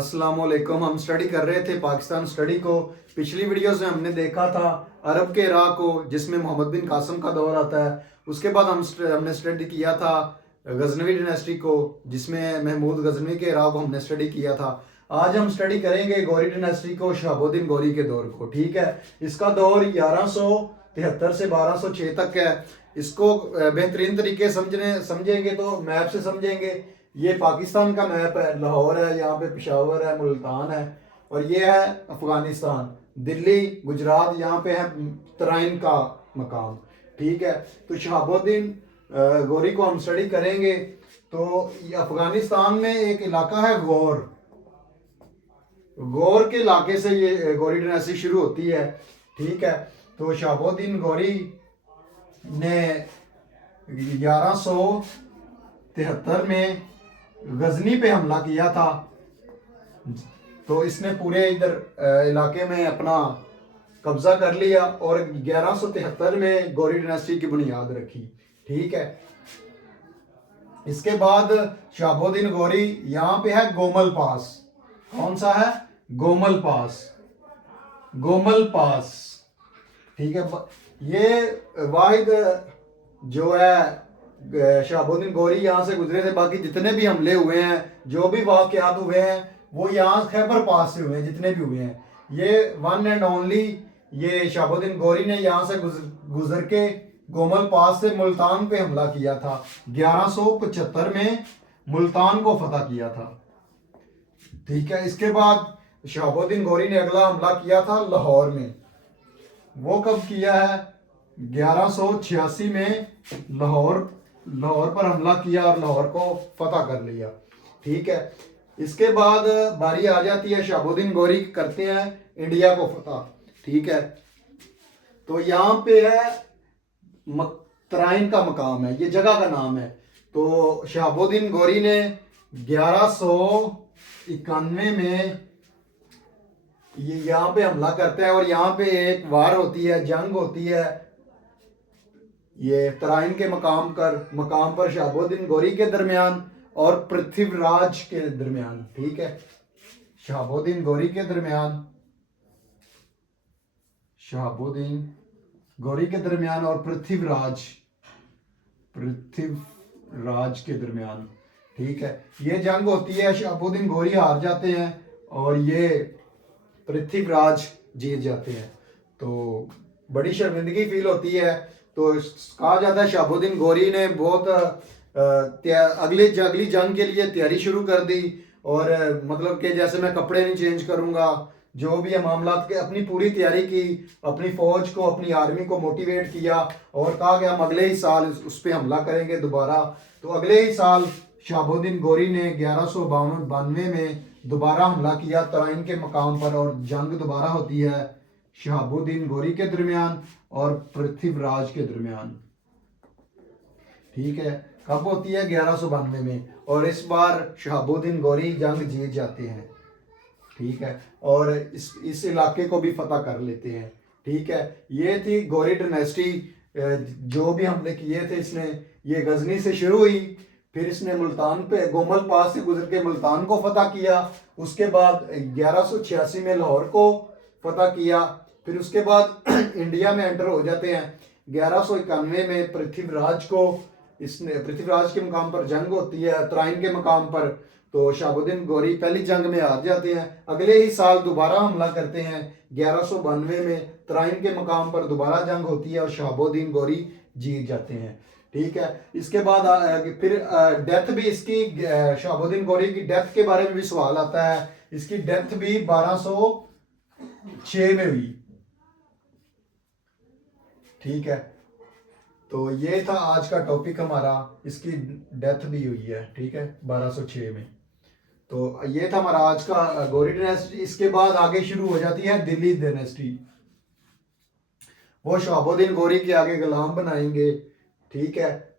अस्सलामुअलैकुम। हम स्टडी कर रहे थे पाकिस्तान स्टडी को। पिछली वीडियोस में हमने देखा था अरब के इराक को, जिसमें मोहम्मद बिन कासिम का दौर आता है। उसके बाद हमने स्टडी किया था गजनवी डायनेस्टी को, जिसमें महमूद गजनवी के इराक को हमने स्टडी किया था। आज हम स्टडी करेंगे गौरी डायनेस्टी को, शहाबुद्दीन गौरी के दौर को। ठीक है, इसका दौर 1173 से 1206 तक है। इसको बेहतरीन तरीके समझेंगे तो मैप से समझेंगे। ये पाकिस्तान का मैप है, लाहौर है, यहाँ पे पेशावर है, मुल्तान है, और ये है अफगानिस्तान, दिल्ली, गुजरात, यहाँ पे है तराइन का मकाम। ठीक है, तो शहाबुद्दीन गौरी को हम स्टडी करेंगे। तो ये अफगानिस्तान में एक इलाका है गौर। गौर के इलाके से ये गौरी डायनेस्टी शुरू होती है। ठीक है, तो शहाबुद्दीन गौरी ने 1173 में गजनी पे हमला किया था। तो इसने पूरे इधर इलाके में अपना कब्जा कर लिया और 1173 में गौरी डायनेस्टी की बुनियाद रखी। ठीक है, इसके बाद शहाबुद्दीन गौरी यहाँ पे है गोमल पास। कौन सा है? गोमल पास। गोमल पास। ठीक है, ये वाहिद जो है शहाबुद्दीन गौरी यहाँ से गुजरे थे। बाकी जितने भी हमले हुए हैं, जो भी वाकयात हुए हैं, वो यहाँ खैबर पास से हुए हैं। जितने भी हुए हैं, ये वन एंड ओनली ये शहाबुद्दीन गौरी ने यहाँ से गुजर के गोमल पास से मुल्तान पे हमला किया था। 1175 में मुल्तान को फतह किया था। ठीक है, इसके बाद शहाबुद्दीन गौरी ने अगला हमला किया था लाहौर में। वो कब किया है? 1186 में लाहौर पर हमला किया और लाहौर को फतह कर लिया। ठीक है, इसके बाद बारी आ जाती है शहाबुद्दीन गौरी करते हैं इंडिया को फतह। ठीक है, तो यहाँ पे है तराइन का मकाम है, ये जगह का नाम है। तो शहाबुद्दीन गौरी ने 1191 में ये यहाँ पे हमला करता है और यहाँ पे एक वार होती है, जंग होती है, ये तराइन के मकाम पर शहाबुद्दीन गौरी के दरमियान और पृथ्वीराज के दरमियान। ठीक है, शहाबुद्दीन गौरी के दरमियान, शहाबुद्दीन गौरी के दरमियान और पृथ्वीराज के दरमियान। ठीक है, ये जंग होती है, शहाबुद्दीन गौरी हार जाते हैं और ये पृथ्वीराज जीत जाते हैं। तो बड़ी शर्मिंदगी फील होती है। तो कहा जाता है शहाबुद्दीन गौरी ने बहुत अगली जंग के लिए तैयारी शुरू कर दी। और मतलब कि जैसे मैं कपड़े नहीं चेंज करूंगा, जो भी है मामला के अपनी पूरी तैयारी की, अपनी फौज को, अपनी आर्मी को मोटिवेट किया और कहा कि हम अगले ही साल उस पर हमला करेंगे दोबारा। तो अगले ही साल शहाबुद्दीन गौरी ने 1192 में दोबारा हमला किया तराइन के मकाम पर और जंग दोबारा होती है शहाबुद्दीन गौरी के दरमियान और पृथ्वीराज के दरमियान। ठीक है, कब होती है? 1192 में। और इस बार शहाबुद्दीन गौरी जंग जीत जाते हैं। ठीक है, और इस इलाके को भी फतह कर लेते हैं। ठीक है, ये थी गौरी डायनेस्टी। जो भी हमने किए थे, इसने ये गजनी से शुरू हुई, फिर इसने मुल्तान पे गोमल पास से गुजर के मुल्तान को फतह किया। उसके बाद 1186 में लाहौर को फतह किया। फिर उसके बाद इंडिया में एंटर हो जाते हैं। 1191 में पृथ्वीराज के मुकाम पर जंग होती है, तराइन के मकाम पर। तो शहाबुद्दीन गौरी पहली जंग में हार जाते हैं। अगले ही साल दोबारा हमला करते हैं 1192 में, तराइन के मकाम पर दोबारा जंग होती है और शहाबुद्दीन गौरी जीत जाते हैं। ठीक है, इसके बाद फिर डेथ भी इसकी, शहाबुद्दीन गौरी की डेथ के बारे में भी सवाल आता है। इसकी डेथ भी 1206 में हुई। ठीक है, तो ये था आज का टॉपिक हमारा। इसकी डेथ भी हुई है। ठीक है, 1206 में। तो ये था हमारा आज का गौरी डायनेस्टी। इसके बाद आगे शुरू हो जाती है दिल्ली डायनेस्टी। वो शहाबुद्दीन गौरी के आगे गुलाम बनाएंगे। ठीक है,